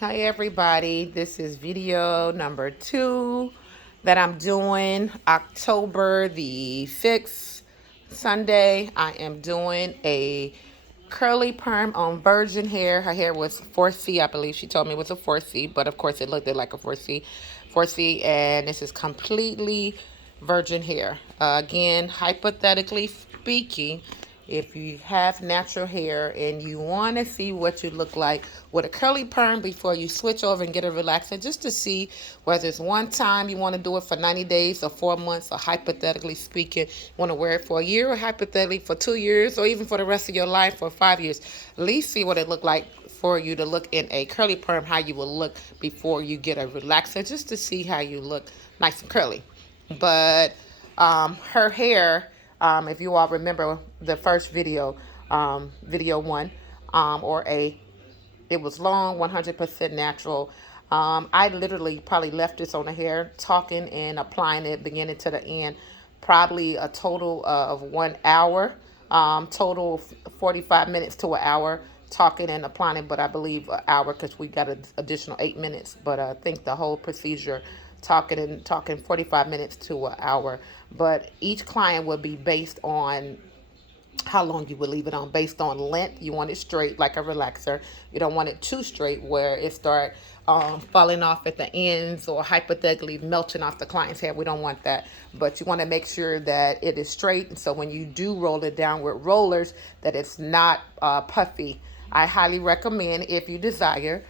Hi everybody, this is video number 2 that I'm doing, October the 6th, Sunday. I am doing a curly perm on virgin hair. Her hair was 4C, I believe she told me it was a 4C, but of course it looked like a 4C, and this is completely virgin hair. Again, hypothetically speaking, if you have natural hair and you want to see what you look like with a curly perm before you switch over and get a relaxer, just to see whether it's one time you want to do it for 90 days or 4 months, or hypothetically speaking, you want to wear it for a year, or hypothetically for 2 years, or even for the rest of your life for 5 years, at least see what it looked like for you to look in a curly perm, how you will look before you get a relaxer, just to see how you look nice and curly. But her hair, if you all remember the first video, video 1, or A, it was long, 100% natural. I literally probably left this on the hair, talking and applying it beginning to the end, probably a total of 1 hour, total 45 minutes to an hour talking and applying it, but I believe an hour because we got an additional 8 minutes. But I think the whole procedure, talking 45 minutes to an hour. But each client will be based on how long you would leave it on, based on length. You want it straight like a relaxer. You don't want it too straight where it start falling off at the ends, or hypothetically melting off the client's hair. We don't want that. But you want to make sure that it is straight, and so when you do roll it down with rollers, that it's not puffy. I highly recommend, if you desire,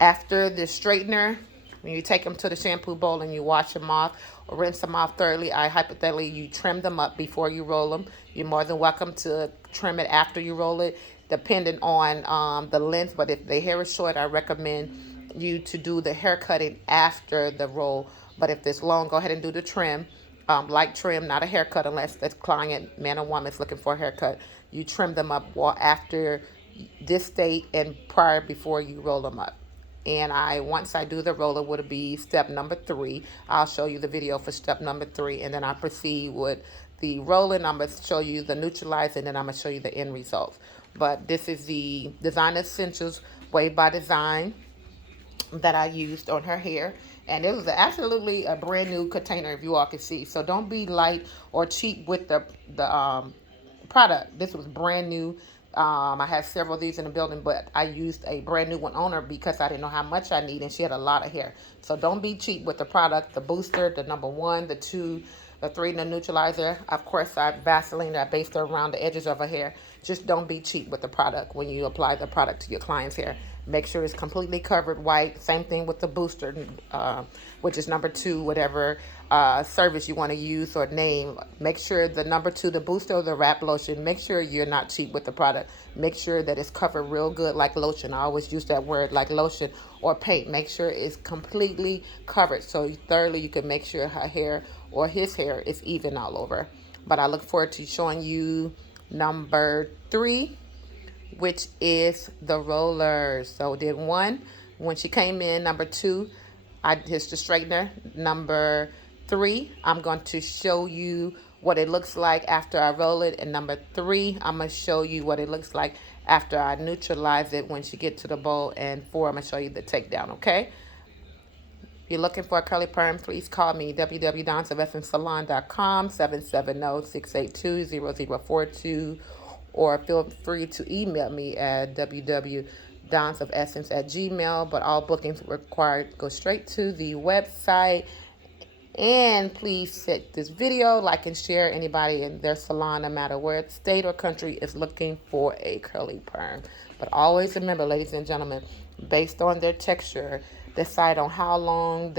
after the straightener, when you take them to the shampoo bowl and you wash them off or rinse them off thoroughly, hypothetically, you trim them up before you roll them. You're more than welcome to trim it after you roll it, depending on the length. But if the hair is short, I recommend you to do the hair cutting after the roll. But if it's long, go ahead and do the trim. Light trim, not a haircut, unless the client, man or woman, is looking for a haircut. You trim them up after this state and prior, before you roll them up. And once I do the roller, would be step number 3. I'll show you the video for step number 3, and then I proceed with the rolling. I'm gonna show you the neutralizer, and then I'm gonna show you the end results. But this is the Design Essentials Wave by Design that I used on her hair, and it was absolutely a brand new container, if you all can see. So don't be light or cheap with the product. This was brand new. I had several of these in the building, but I used a brand new one on her because I didn't know how much I need, and she had a lot of hair. So don't be cheap with the product. The booster, the number 1, the 2, the 3, and the neutralizer. Of course, I Vaseline, I based her around the edges of her hair. Just don't be cheap with the product when you apply the product to your client's hair. Make sure it's completely covered white. Same thing with the booster, which is number 2, whatever service you want to use or name. Make sure the number 2, the booster or the wrap lotion, make sure you're not cheap with the product. Make sure that it's covered real good like lotion. I always use that word, like lotion or paint. Make sure it's completely covered, so thoroughly you can make sure her hair or his hair is even all over. But I look forward to showing you number 3, which is the rollers. So did 1 when she came in. Number 2, I did the straightener. Number 3, I'm going to show you what it looks like after I roll it. And number 3, I'm going to show you what it looks like after I neutralize it when she get to the bowl. And 4, I'm going to show you the takedown, okay? If you're looking for a curly perm, please call me, www.donsofessencesalon.com, 770-682-0042, or feel free to email me at www.donsofessence@gmail. But all bookings required go straight to the website. And please set this video, like and share. Anybody in their salon, no matter where state or country, is looking for a curly perm. But always remember, ladies and gentlemen, based on their texture, decide on how long